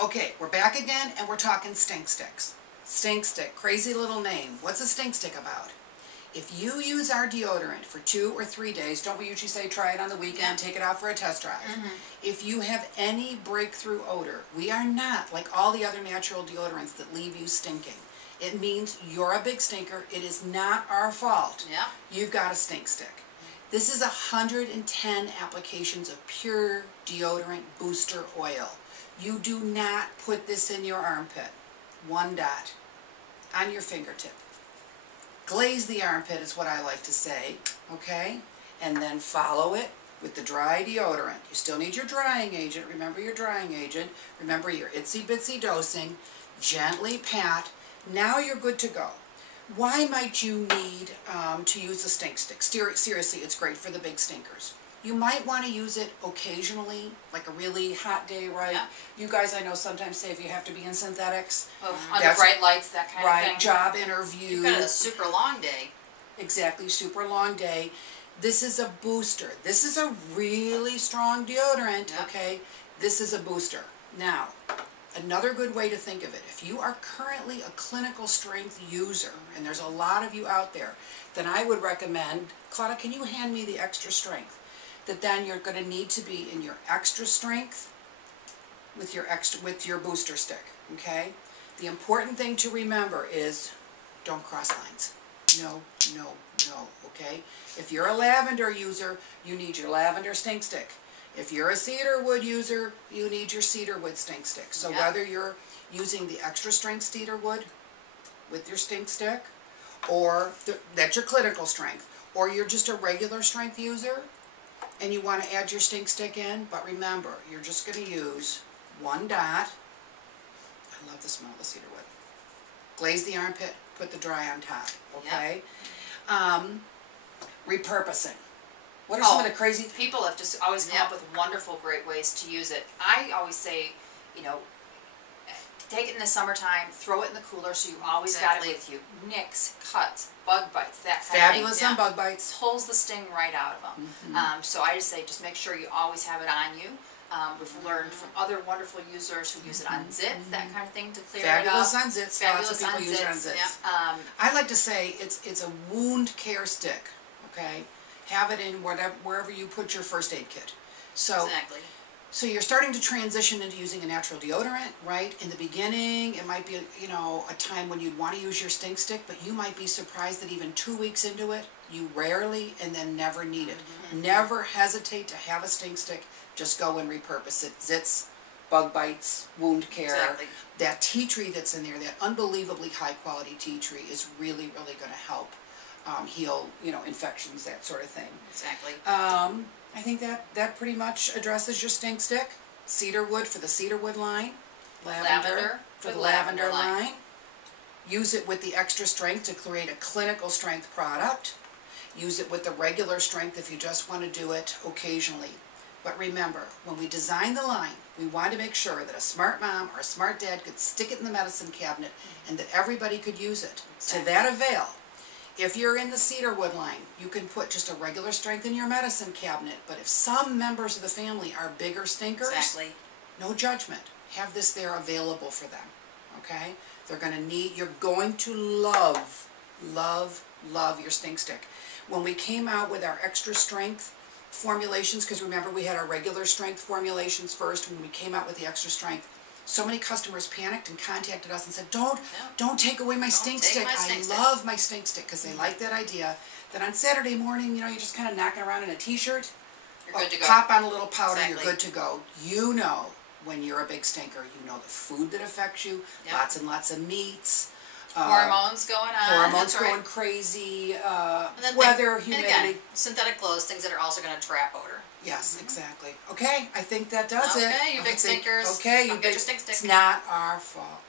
Okay, we're back again and we're talking stink sticks. Stink stick, crazy little name. What's a stink stick about? If you use our deodorant for 2 or 3 days, don't we usually say try it on the weekend, take it out for a test drive. If you have any breakthrough odor, we are not like all the other natural deodorants that leave you stinking. It means you're a big stinker. It is not our fault. You've got a stink stick. This is 110 applications of pure deodorant booster oil. You do not put this in your armpit. 1 dot on your fingertip. Glaze the armpit is what I like to say, okay? And then follow it with the dry deodorant. You still need your drying agent. Remember your drying agent. Remember your itsy bitsy dosing. Gently pat. Now you're good to go. Why might you need to use a stink stick? Seriously, it's great for the big stinkers. You might want to use it occasionally, like a really hot day, right? You guys, I know, sometimes say if you have to be in synthetics. Under bright lights, that kind of thing. Right, job interview. You've got a super long day. Exactly, super long day. This is a booster. This is a really strong deodorant, okay? This is a booster. Now, another good way to think of it, if you are currently a clinical strength user, and there's a lot of you out there, then I would recommend, Claudia, can you hand me the extra strength? That then you're going to need to be in your extra strength with your booster stick, okay? The important thing to remember is don't cross lines. No, no, no, okay? If you're a lavender user, you need your lavender stink stick. If you're a cedarwood user, you need your cedarwood stink stick. So whether you're using the extra strength cedarwood with your stink stick, or that's your clinical strength, or you're just a regular strength user, and you want to add your stink stick in, but remember, you're just going to use 1 dot. I love the smell of the cedarwood. Glaze the armpit, put the dry on top, okay? Repurposing. What are some of the crazy... People have just always come up with wonderful, great ways to use it. I always say, you know, take it in the summertime, throw it in the cooler so you always got it with you. Nicks, cuts, bug bites, that kind of thing. Fabulous on bug bites. Pulls the sting right out of them. So I just say, just make sure you always have it on you. We've learned from other wonderful users who use it on zits, that kind of thing, to clear it up. Fabulous on zits. Lots of people use it on zits. I like to say it's a wound care stick, okay? Have it in wherever you put your first aid kit. So, so you're starting to transition into using a natural deodorant, right? In the beginning, it might be, you know, a time when you'd want to use your stink stick, but you might be surprised that even 2 weeks into it, you rarely and then never need it. Never hesitate to have a stink stick. Just go and repurpose it. Zits, bug bites, wound care. That tea tree that's in there, that unbelievably high quality tea tree, is really, really going to help heal, you know, infections, that sort of thing. I think that pretty much addresses your stink stick. Cedarwood for the cedarwood line. Lavender for the lavender line. Use it with the extra strength to create a clinical strength product. Use it with the regular strength if you just want to do it occasionally. But remember, when we design the line, we want to make sure that a smart mom or a smart dad could stick it in the medicine cabinet and that everybody could use it. To that avail, if you're in the cedarwood line, you can put just a regular strength in your medicine cabinet, but if some members of the family are bigger stinkers, no judgment. Have this there available for them, okay? They're going to need, you're going to love, love, love your stink stick. When we came out with our extra strength formulations, because remember we had our regular strength formulations first, when we came out with the extra strength, so many customers panicked and contacted us and said, don't take away my stink stick. I love my stink stick, because they like that idea that on Saturday morning, you know, you're just kind of knocking around in a t-shirt. You're good to go. Pop on a little powder, you're good to go. You know when you're a big stinker. You know the food that affects you, lots and lots of meats. Hormones going on. Hormones going crazy. Weather, humidity. And again, synthetic clothes, things that are also going to trap odor. Yes, exactly. Okay, I think that does it. Okay, you big stinkers. Okay, you big stink stick. It's not our fault.